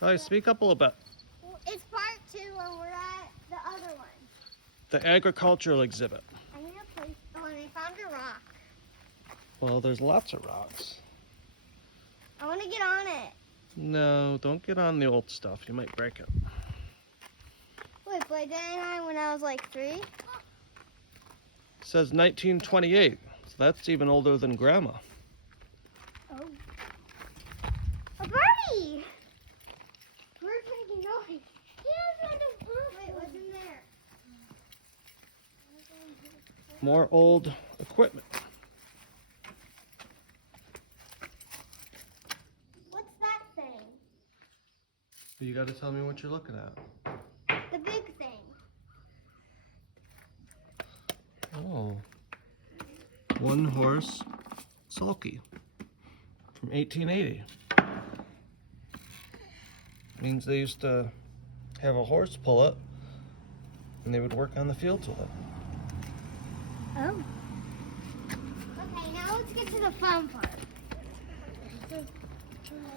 Guys, speak up a little bit. It's part 2 and we're at the other one. The agricultural exhibit. I need a place. Oh, and I found a rock. Well, there's lots of rocks. I want to get on it. No, don't get on the old stuff. You might break it. Wait, but didn't I when I was like 3? It says 1928, so that's even older than Grandma. Oh. A birdie! Bird's making noise. Yeah, wait, what's in there? More old equipment. What's that thing? You got to tell me what you're looking at. The big thing. Oh. One horse sulky from 1880. Means they used to have a horse pull it and they would work on the fields with it. Oh. Okay, now let's get to the fun part.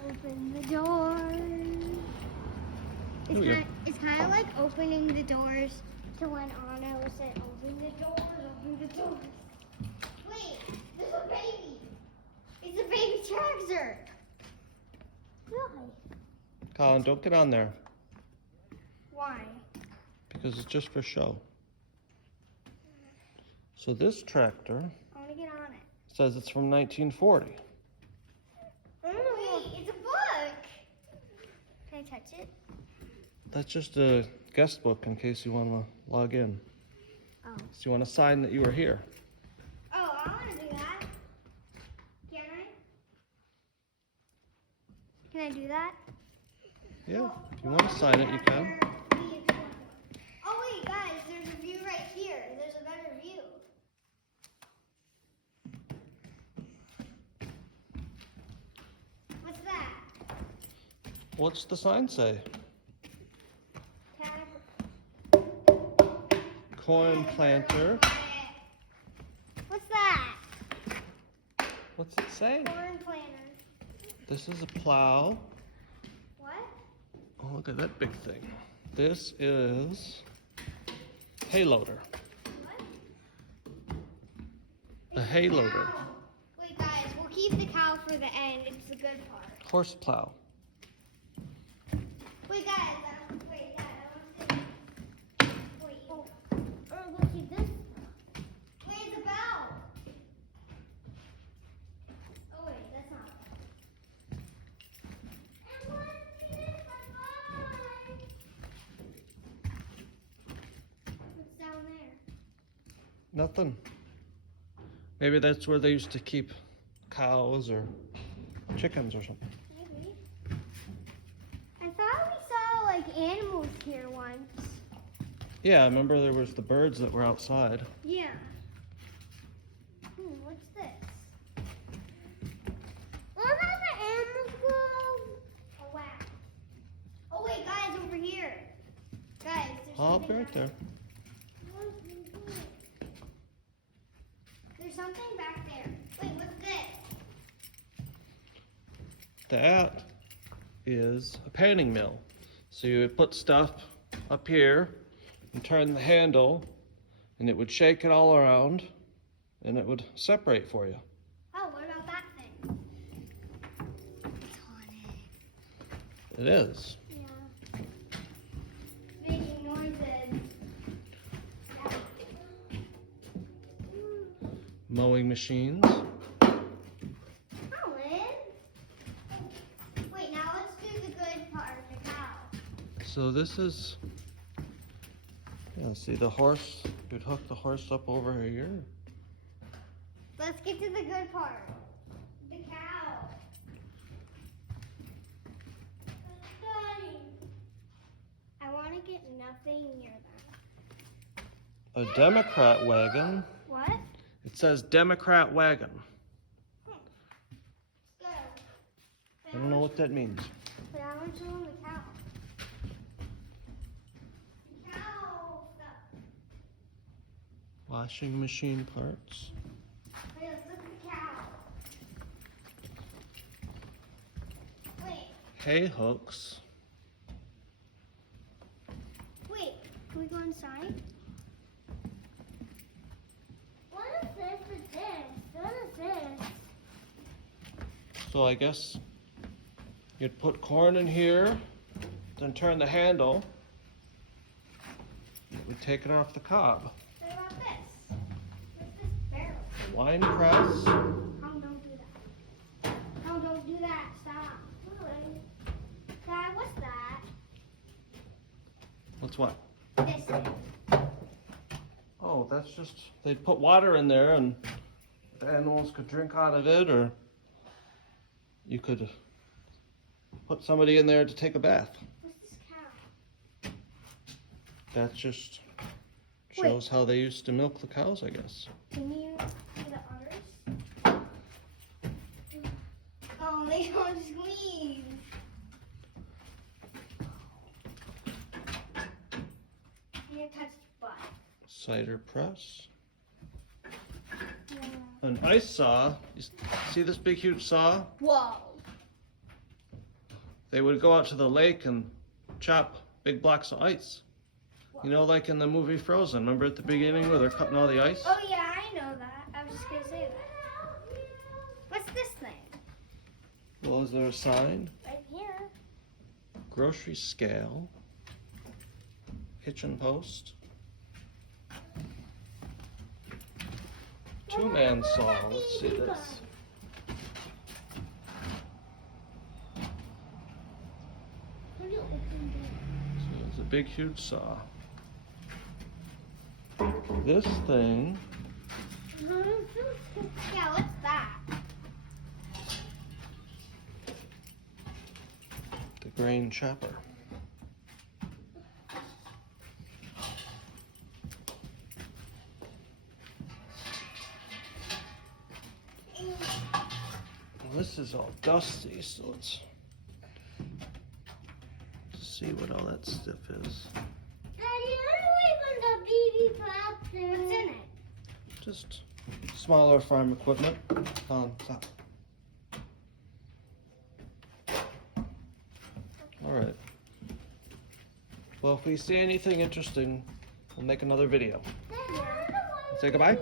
Open the doors. It's kind of like opening the doors to when Anna said, open the doors. Wait, there's a baby. It's a baby tractor. Really? Colin, don't get on there Why? because it's just for show. So this tractor I want to get on it. says it's from 1940. Wait, it's a book. Can I touch it? That's just a guest book in case you want to log in. Oh. So you want to sign that you were here. Oh, I want to do that. Can I? Can I do that? Yeah, if you want to sign it, you can. Oh wait, guys, there's a view right here. There's a better view. What's that? What's the sign say? Corn planter. What's that? What's it say? Corn planter. This is a plow. What? Oh, look at that big thing. This is hay loader. What? A hay loader. Cow. Wait, guys, we'll keep the cow for the end. It's the good part. Horse plow. Wait, guys. Wait, Dad, I want to see. Wait. Oh, we'll keep this. Wait, it's a bell. Oh, wait, that's not. I want to see this. Bye. What's down there? Nothing. Maybe that's where they used to keep cows or chickens or something. Maybe. I thought we saw like animals here once. Yeah, I remember there was the birds that were outside. Yeah. What's this? What about the animals go? Oh wow. Oh wait, guys, over here. Guys, there's Oh, something right there. There's something back there. Wait, what's this? That is a panning mill. So you would put stuff up here and turn the handle and it would shake it all around and it would separate for you. Oh, what about that thing? It's haunted. It is. Yeah. Making noises. Mowing machines. Alan. Wait, now let's do the good part, the cow. So this is, yeah, see the horse, you'd hook the horse up over here. Let's get to the good part. The cow. Daddy. I want to get nothing near that. A Democrat wagon. What? It says Democrat wagon. Let's go. I don't know what that means. But I want to show them the cow. Cow stuff. Washing machine parts. Wait, let's look at the cow. Wait. Hay hooks. Can we go inside? What is this with this? What is this? So I guess you'd put corn in here, then turn the handle. It would take it off the cob. What about this? What's this barrel? Wine press. Oh, don't do that. Oh, don't do that. Stop. Dad, what's that? What's what? This thing. Oh, that's just, they'd put water in there and the animals could drink out of it, or you could put somebody in there to take a bath. What's this cow? That just shows how they used to milk the cows, I guess. Can you see the udders? Oh, they don't squeeze. You touch the butt. Cider press. Yeah. An ice saw. You see this big, huge saw? Whoa. They would go out to the lake and chop big blocks of ice. You know, like in the movie Frozen. Remember at the beginning where they're cutting all the ice? Oh yeah, I know that. I was just gonna say that. What's this thing? Well, is there a sign? Right here. Grocery scale. Kitchen post. Two-man saw. Let's see this. How do you open So it's a big, huge saw. This thing, this? Yeah, what's that? the grain chopper. Well, this is all dusty, so let's see what all that stuff is. Daddy, how do we put the baby tractor? What's in it? Just smaller farm equipment on top. All right. Well, if we see anything interesting, we'll make another video. Daddy, Say goodbye.